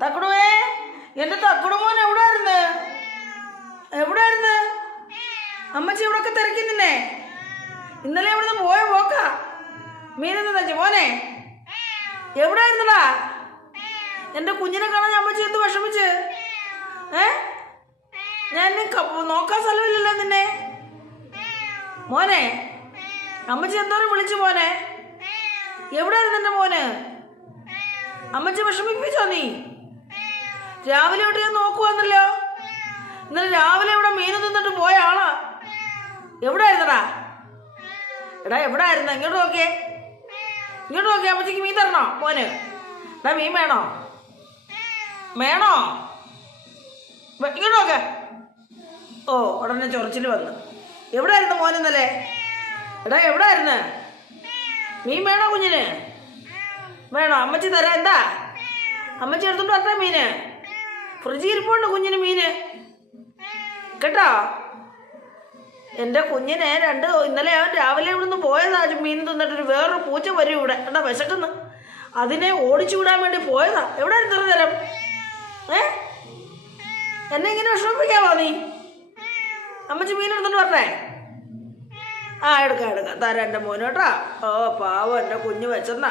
തക്കടുവേ, എന്റെ തക്കടു മോൻ എവിടായിരുന്നു? അമ്മച്ചി ഇവിടൊക്കെ തിരക്കി നിന്നെ. ഇന്നലെ ഇവിടുന്ന് പോയ പോക്ക മീനൊന്നും തച്ചു മോനെ. എവിടായിരുന്നടാ? എന്റെ കുഞ്ഞിനെ കാണാൻ അമ്മച്ചി എന്ത് വിഷമിച്ച്. ഞാൻ നോക്കാൻ സ്ഥലമില്ലല്ലോ നിന്നെ മോനെ. അമ്മച്ചി എന്തോരം വിളിച്ചു മോനെ. എവിടെയായിരുന്നു എന്റെ മോന്? അമ്മച്ചി വിഷമിപ്പിച്ചോ നീ? രാവിലെ ഇവിടെ ഞാൻ നോക്കുവാന്നല്ലോ. ഇന്നലെ രാവിലെ ഇവിടെ മീൻ തിന്നിട്ട് പോയ ആളാ. എവിടെയായിരുന്നടാ? എവിടെയായിരുന്നു? ഇങ്ങോട്ട് നോക്കിയേ. അമ്മച്ചിക്ക് മീൻ തരണോ മോന്? മീൻ വേണോ? ഇങ്ങോട്ട് നോക്കേ. ഓ, ഉടനെ ചൊറിച്ചിൽ വന്നു. എവിടെയായിരുന്നു മോൻ ഇന്നലെ? എവിടെയായിരുന്നു? മീൻ വേണോ കുഞ്ഞിന്? വേണോ? അമ്മച്ചി തരാം. എന്താ അമ്മച്ചി എടുത്തോണ്ട് വരട്ടെ മീന്? ഫ്രിഡ്ജിൽ ഇരിപ്പുണ്ട് കുഞ്ഞിന് മീന് കേട്ടോ. എൻ്റെ കുഞ്ഞിനെ ഇന്നലെ അവൻ രാവിലെ ഇവിടുന്ന് പോയതാ. മീൻ തിന്നിട്ടൊരു വേറൊരു പൂച്ച വരും ഇവിടെ എന്താ വിശക്കുന്നു. അതിനെ ഓടിച്ചു വിടാൻ വേണ്ടി പോയതാ. എവിടെ ഇത്ര നേരം? എന്നെ ഇങ്ങനെ വിഷമിപ്പിക്കാമോ നീ? അമ്മച്ചി മീൻ എടുത്തോണ്ട് വരട്ടെ? എടുക്കാം തരാം എൻ്റെ മോന് കേട്ടോ. ഓ പാവം എൻ്റെ കുഞ്ഞ് വെച്ചെന്നാ.